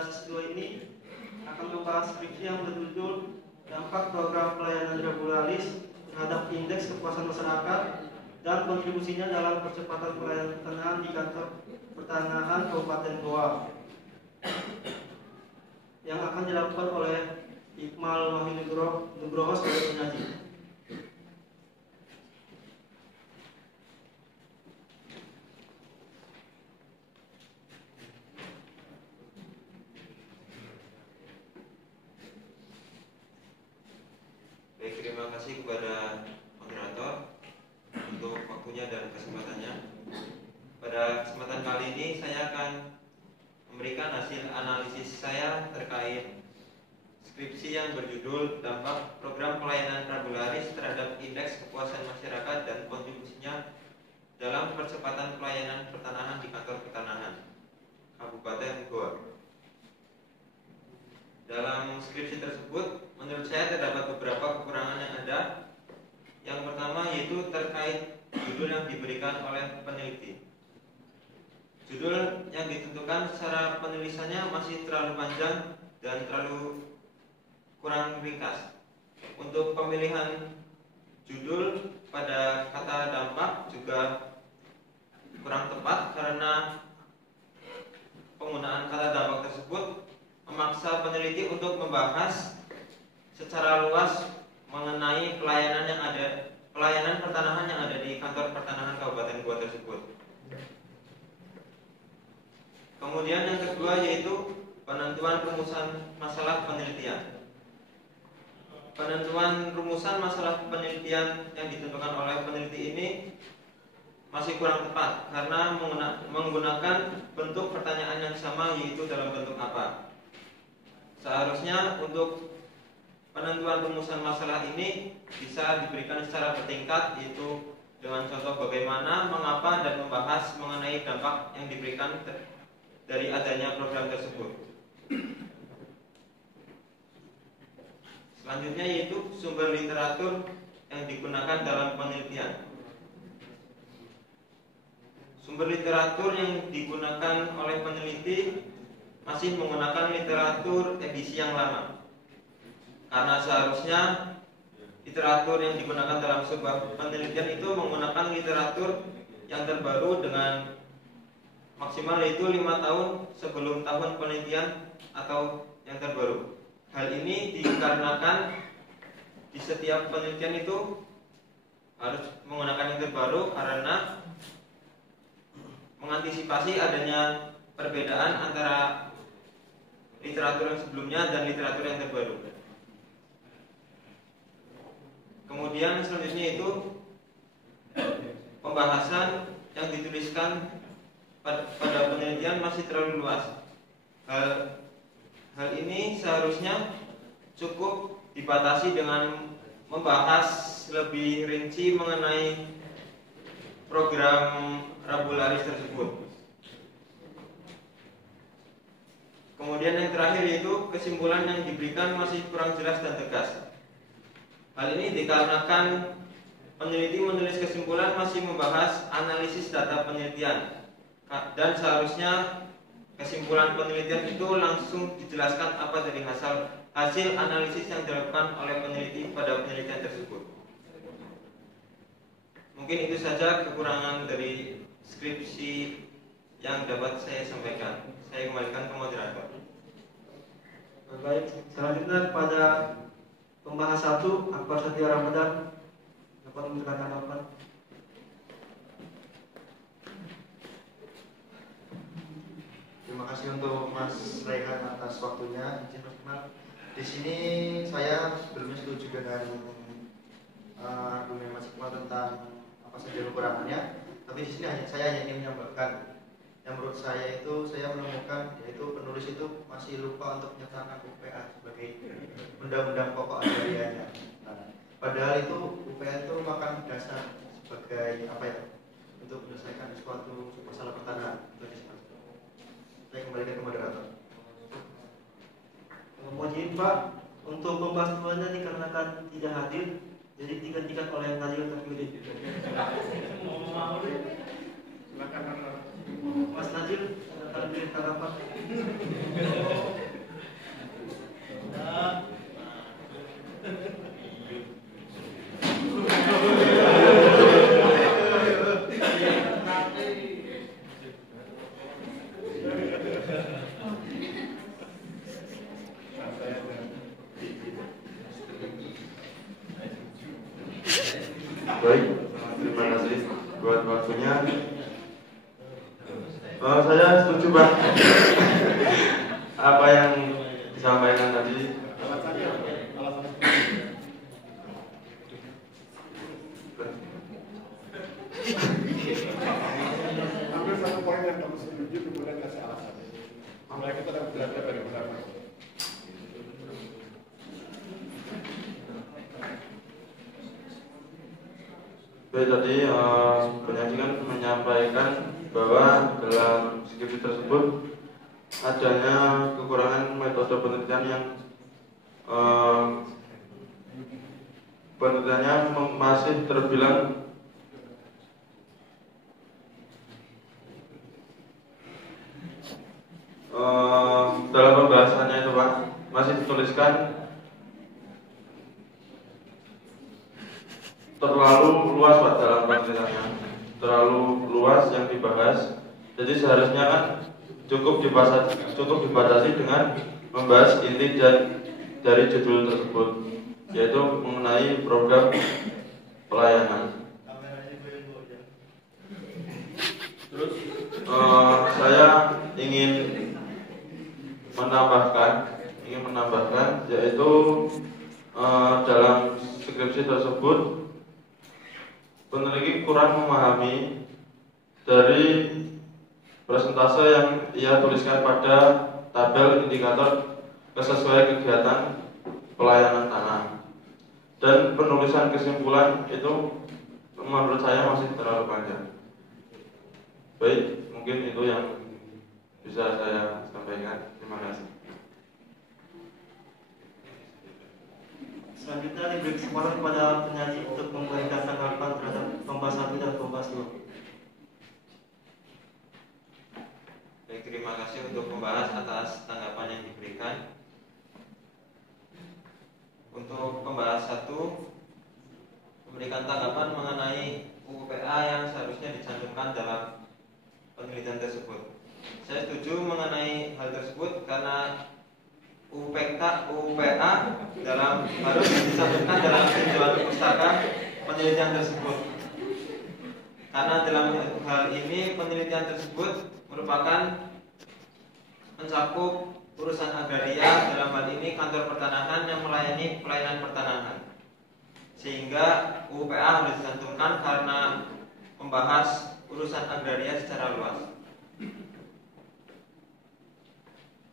pada sesi 2 ini akan membahas skripsi yang berjudul dampak program pelayanan regularis terhadap indeks kepuasan masyarakat dan kontribusinya dalam percepatan pelayanan pertanahan di kantor pertanahan Kabupaten Goa, yang akan dilakukan oleh Iqmal Nugroho sebagai penyaji. Baik, terima kasih kepada moderator untuk waktunya dan kesempatannya. Pada kesempatan kali ini saya akan memberikan hasil analisis saya terkait skripsi yang berjudul dampak program pelayanan regularis terhadap indeks kepuasan masyarakat dan kontribusinya dalam percepatan pelayanan pertanahan di kantor pertanahan Kabupaten Goa. Dalam skripsi tersebut, menurut saya terdapat beberapa kekurangan yang ada. Yang pertama yaitu terkait judul yang diberikan oleh peneliti. Judul yang ditentukan secara penulisannya masih terlalu panjang dan terlalu kurang ringkas. Untuk pemilihan judul pada kata dampak juga kurang tepat karena penggunaan kata dampak tersebut memaksa peneliti untuk membahas secara luas mengenai pelayanan pertanahan yang ada di kantor pertanahan Kabupaten Goa tersebut. Kemudian yang kedua yaitu penentuan rumusan masalah penelitian. Penentuan rumusan masalah penelitian yang ditentukan oleh peneliti ini masih kurang tepat karena menggunakan bentuk pertanyaan yang sama, yaitu dalam bentuk apa. Seharusnya untuk penentuan rumusan masalah ini bisa diberikan secara bertingkat, yaitu dengan contoh bagaimana, mengapa, dan membahas mengenai dampak yang diberikan dari adanya program tersebut. Selanjutnya yaitu sumber literatur yang digunakan dalam penelitian. Sumber literatur yang digunakan oleh peneliti masih menggunakan literatur edisi yang lama, karena seharusnya literatur yang digunakan dalam sebuah penelitian itu menggunakan literatur yang terbaru dengan maksimal yaitu 5 tahun sebelum tahun penelitian atau yang terbaru. Hal ini dikarenakan di setiap penelitian itu harus menggunakan yang terbaru karena mengantisipasi adanya perbedaan antara literatur yang sebelumnya dan literatur yang terbaru. Kemudian selanjutnya itu pembahasan yang dituliskan pada penelitian masih terlalu luas. Hal ini seharusnya cukup dibatasi dengan membahas lebih rinci mengenai program regularis tersebut. Kemudian yang terakhir yaitu kesimpulan yang diberikan masih kurang jelas dan tegas. Hal ini dikarenakan peneliti menulis kesimpulan masih membahas analisis data penelitian, dan seharusnya kesimpulan penelitian itu langsung dijelaskan apa dari hasil analisis yang dilakukan oleh peneliti pada penelitian tersebut. Mungkin itu saja kekurangan dari skripsi yang dapat saya sampaikan. Saya kembalikan ke moderator. Baik, selanjutnya kepada pembahas 1, Akbar Setia Ramadan dapat memberikan tanggapan. Terima kasih untuk Mas Rehan atas waktunya. Izin Mas Iqmal. Di sini saya sebelumnya setuju dengan argumen Mas Iqmal tentang apa saja kekurangannya. Tapi di sini saya hanya ingin menambahkan yang menurut saya itu saya menemukan yaitu penulis itu masih lupa untuk menyertakan UPA sebagai undang-undang pokok agrarianya. Nah, padahal itu UPA itu merupakan dasar sebagai apa ya untuk menyelesaikan suatu masalah pertanahan. Saya kembalikan ke moderator. Mohon izin Pak, untuk membahas keduanya dikarenakan tidak hadir, jadi digantikan oleh Najil Tafiyuddin. Silakan Mas Najil, silakan beri tanggapan. Baik, terima kasih buat waktunya. Saya setuju Pak apa yang disampaikan tadi. Ambil satu poin yang kamu setuju kemudian kasih alasan. Mulai kita dapat belajar dari beberapa. Baik, tadi penyaji kan menyampaikan bahwa dalam skripsi tersebut adanya kekurangan metode penelitian yang penelitiannya masih terbilang dalam pembahasannya itu Pak masih dituliskan terlalu luas Pak dalam penelitiannya, terlalu luas yang dibahas. Jadi seharusnya kan cukup dibatasi dengan membahas inti dari judul tersebut, yaitu mengenai program pelayanan. Terus saya ingin menambahkan yaitu dalam skripsi tersebut peneliti kurang memahami dari persentase yang ia tuliskan pada tabel indikator kesesuaian kegiatan pelayanan tanah, dan penulisan kesimpulan itu menurut saya masih terlalu panjang. Baik, mungkin itu yang bisa saya sampaikan. Terima kasih. Selanjutnya diberi kesempatan kepada penyaji untuk memberikan tanggapan terhadap pembahasan 1 dan pembahasan 2. Baik, terima kasih untuk pembahas atas tanggapan yang diberikan. Untuk pembahas 1, memberikan tanggapan mengenai UPA yang seharusnya dicantumkan dalam penelitian tersebut. Saya setuju mengenai hal tersebut karena UPA harus dicantumkan dalam tinjauan pustaka penelitian tersebut. Karena dalam hal ini penelitian tersebut merupakan mencakup urusan agraria, dalam hal ini kantor pertanahan yang melayani pelayanan pertanahan. Sehingga UPA harus dicantumkan karena membahas urusan agraria secara luas.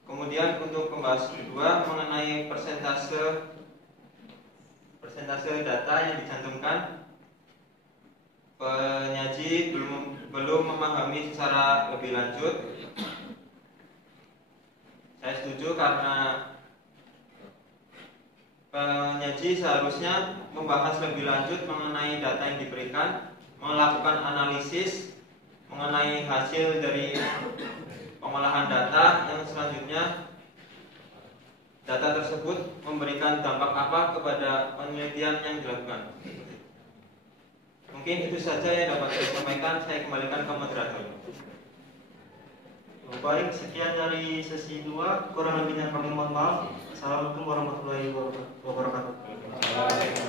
Kemudian untuk pembahasan kedua mengenai persentase data yang dicantumkan, penyaji belum memahami secara lebih lanjut. Saya setuju karena penyaji seharusnya membahas lebih lanjut mengenai data yang diberikan, melakukan analisis mengenai hasil dari pengolahan data yang selanjutnya data tersebut memberikan dampak apa kepada penelitian yang dilakukan. Mungkin itu saja yang dapat saya sampaikan. Saya kembalikan ke moderator. Baik, sekian dari sesi 2. Kurang lebihnya kami mohon maaf. Assalamualaikum warahmatullahi wabarakatuh.